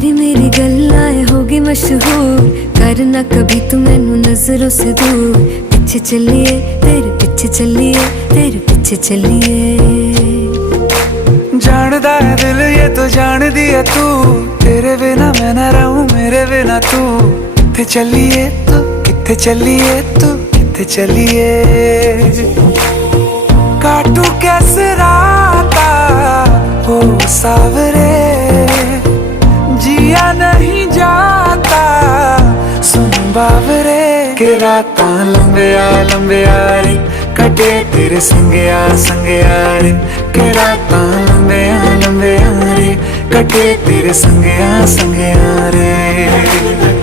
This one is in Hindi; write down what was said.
तेरी मेरी गल्लाएं होगी मशहूर, करना कभी तू मैनू नजरों से दूर। पीछे चलिए तेरे पीछे चलिए, तेरे पीछे चलिए। जानदा है दिल ये तो जान दिया तू, तेरे बिना मैं ना रहूं मेरे बिना तू। किथे चलिए तू, किथे चलिए तू, किथे चलिए। काटू कैसे राता हो सावरे, जिया नहीं जाता सुन बावरे। के राता लंबिया लंबिया रे, कटे तेरे संगया संगया रे। के राता लंबिया लंबिया रे, कटे तेरे संगया संगया रे।